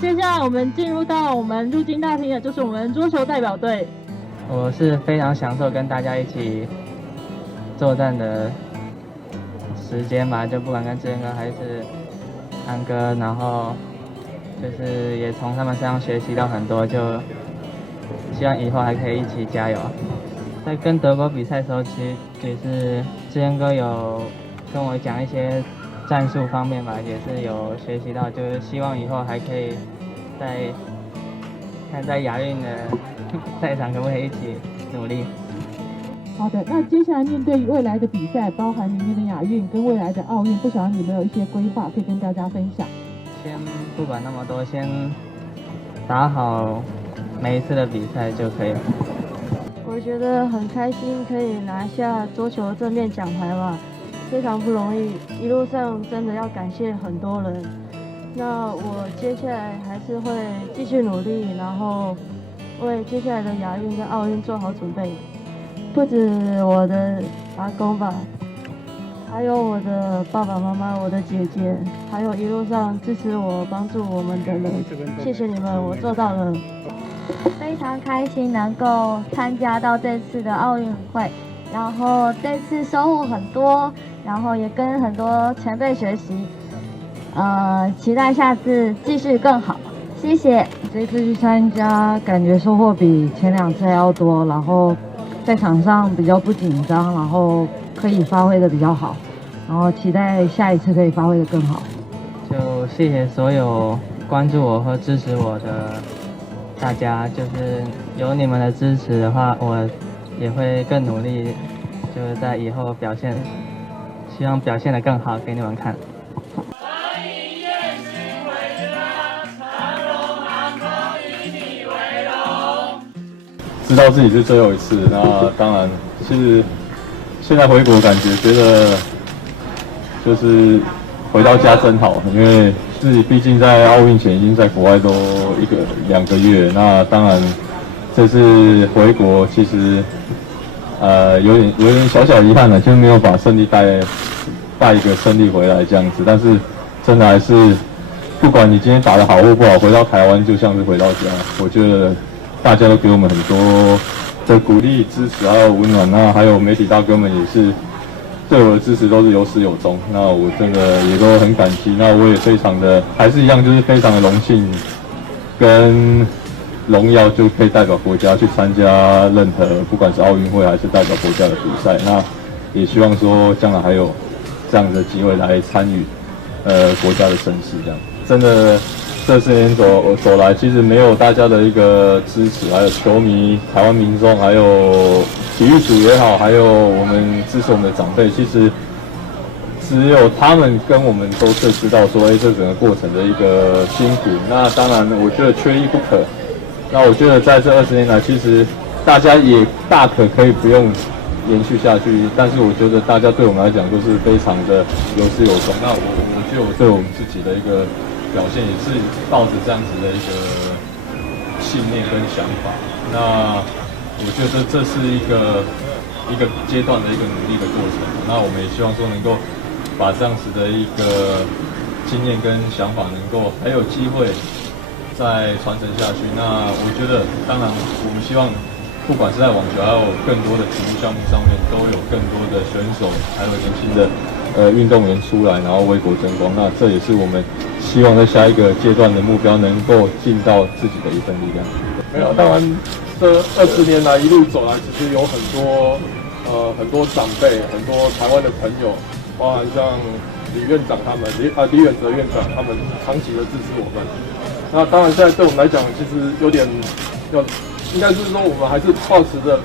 接下来我们进入到我们入境大厅的，就是我们桌球代表队。我是非常享受跟大家一起作战的时间吧，就不管跟志远哥还是安哥，然后就是也从他们身上学习到很多，就希望以后还可以一起加油。在跟德国比赛的时候，其实也是志远哥有跟我讲一些战术方面吧，也是有学习到，就是希望以后还可以在亚运的赛场可不可以一起努力。好的，那接下来面对未来的比赛，包含明年的亚运跟未来的奥运，不晓得你们有一些规划可以跟大家分享？先不管那么多，先打好每一次的比赛就可以了。我觉得很开心，可以拿下桌球正面奖牌吧，非常不容易，一路上真的要感谢很多人。那我接下来还是会继续努力，然后为接下来的亚运跟奥运做好准备。不止我的阿公吧，还有我的爸爸妈妈、我的姐姐，还有一路上支持我、帮助我们的人，谢谢你们，我做到了。非常开心能够参加到这次的奥运会，然后这次收获很多，然后也跟很多前辈学习，期待下次继续更好，谢谢。这次去参加，感觉收获比前2次还要多，然后在场上比较不紧张，然后可以发挥的比较好，然后期待下一次可以发挥的更好。就谢谢所有关注我和支持我的大家，就是有你们的支持的话，我也会更努力，就是在以后表现，希望表现得更好给你们看。知道自己是最后一次，那当然是现在回国，觉得就是回到家真好，因为自己毕竟在奥运前已经在国外都2个月，那当然这次回国其实有点小小遗憾了，就没有把胜利带一个胜利回来这样子，但是真的还是不管你今天打得好或不好，回到台湾就像是回到家，我觉得。大家都给我们很多的鼓励、支持，还有温暖。那还有媒体大哥们也是对我的支持都是有始有终。那我真的也都很感激。那我也非常的，还是一样，就是非常的荣幸跟荣耀，就可以代表国家去参加任何不管是奥运会还是代表国家的比赛。那也希望说将来还有这样的机会来参与国家的盛事，这样真的。这4年走来，其实没有大家的一个支持，还有球迷、台湾民众，还有体育组也好，还有我们支持我们的长辈，其实只有他们跟我们都最知道说，这整个过程的一个辛苦。那当然，我觉得缺一不可。那我觉得在这20年来，其实大家也大可以不用延续下去，但是我觉得大家对我们来讲都是非常的有始有终。那我觉得我对我们自己的一个。表现也是抱着这样子的一个信念跟想法，那我觉得这是一个阶段的一个努力的过程。那我们也希望说能够把这样子的一个经验跟想法，能够还有机会再传承下去。那我觉得，当然我们希望，不管是在网球，还有更多的体育项目上面，都有更多的选手，还有年轻的运动员出来，然后为国争光。那这也是我们希望在下一个阶段的目标，能够尽到自己的一份力量。没有，当然这20年来一路走来，其实有很多长辈，很多台湾的朋友，包含像李院长他们，李远哲院长他们长期的支持我们。那当然现在对我们来讲，其实有点应该是说我们还是抱持着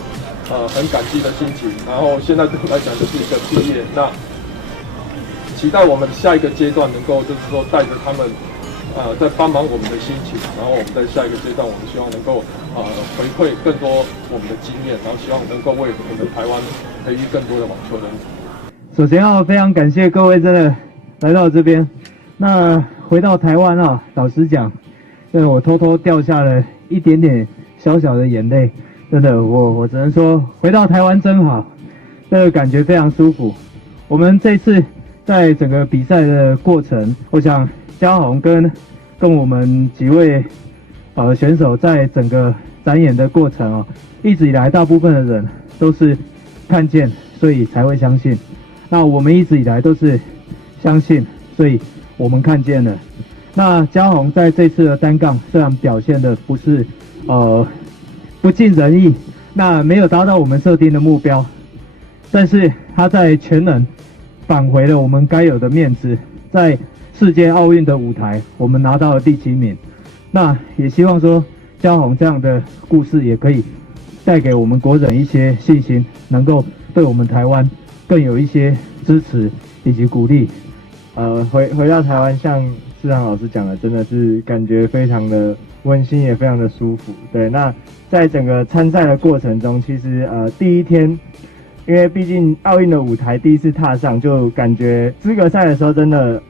很感激的心情。然后现在对我们来讲就是一个毕业，那期待我们下一个阶段能够就是说带着他们在帮忙我们的心情，然后我们在下一个阶段，我们希望能够回馈更多我们的经验，然后希望能够为我们台湾培育更多的网球人才。首先非常感谢各位真的来到这边。那回到台湾老实讲，我偷偷掉下了一点点小小的眼泪。真的，我只能说回到台湾真好，这个感觉非常舒服。我们这次在整个比赛的过程，我想嘉宏跟跟我们几位选手在整个展演的过程哦，一直以来大部分的人都是看见，所以才会相信。那我们一直以来都是相信，所以我们看见了。那嘉宏在这次的单杠虽然表现的不是不尽人意，那没有达到我们设定的目标，但是他在全能返回了我们该有的面子，在世界奥运的舞台，我们拿到了第7名。那也希望说嘉宏这样的故事也可以带给我们国人一些信心，能够对我们台湾更有一些支持以及鼓励。回到台湾，像世航老师讲的，真的是感觉非常的温馨，也非常的舒服。对，那在整个参赛的过程中，其实第一天，因为毕竟奥运的舞台第一次踏上，就感觉资格赛的时候真的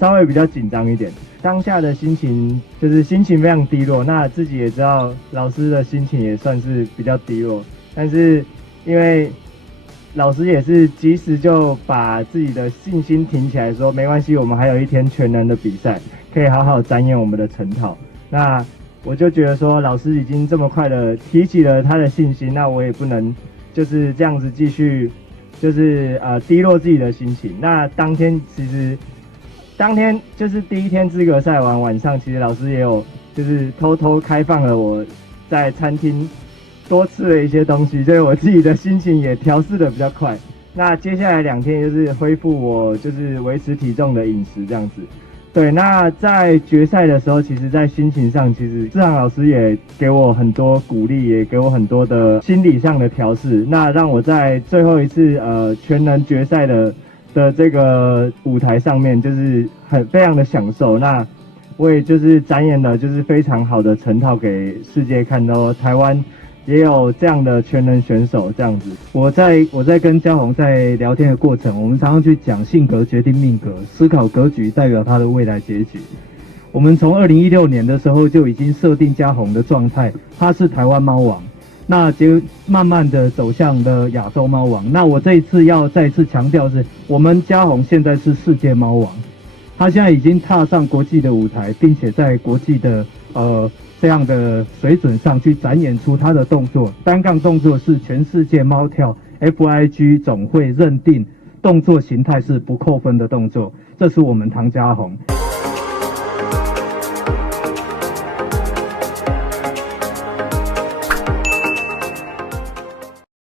稍微比较紧张一点。当下的心情就是心情非常低落，那自己也知道老师的心情也算是比较低落，但是因为老师也是及时就把自己的信心挺起来，说没关系，我们还有一天全能的比赛，可以好好展演我们的成套。那我就觉得说，老师已经这么快的提起了他的信心，那我也不能就是这样子继续，就是低落自己的心情。那当天就是第一天资格赛完晚上，其实老师也有就是偷偷开放了我在餐厅多吃了一些东西，所以我自己的心情也调试的比较快。那接下来2天就是恢复我就是维持体重的饮食这样子。对，那在决赛的时候，其实在心情上，其实世航老师也给我很多鼓励，也给我很多的心理上的调试，那让我在最后一次全能决赛的这个舞台上面，就是非常的享受。那我也就是展演了就是非常好的成套给世界看到，台湾也有这样的全能选手这样子。我在跟嘉宏在聊天的过程，我们常常去讲性格决定命格，思考格局代表他的未来结局。我们从2016年的时候就已经设定嘉宏的状态，他是台湾猫王，那就慢慢的走向了亚洲猫王。那我这一次要再次强调是，我们嘉宏现在是世界猫王，他现在已经踏上国际的舞台，并且在国际的这样的水准上去展演出他的动作。单杠动作是全世界猫跳 FIG 总会认定动作形态是不扣分的动作，这是我们唐嘉宏。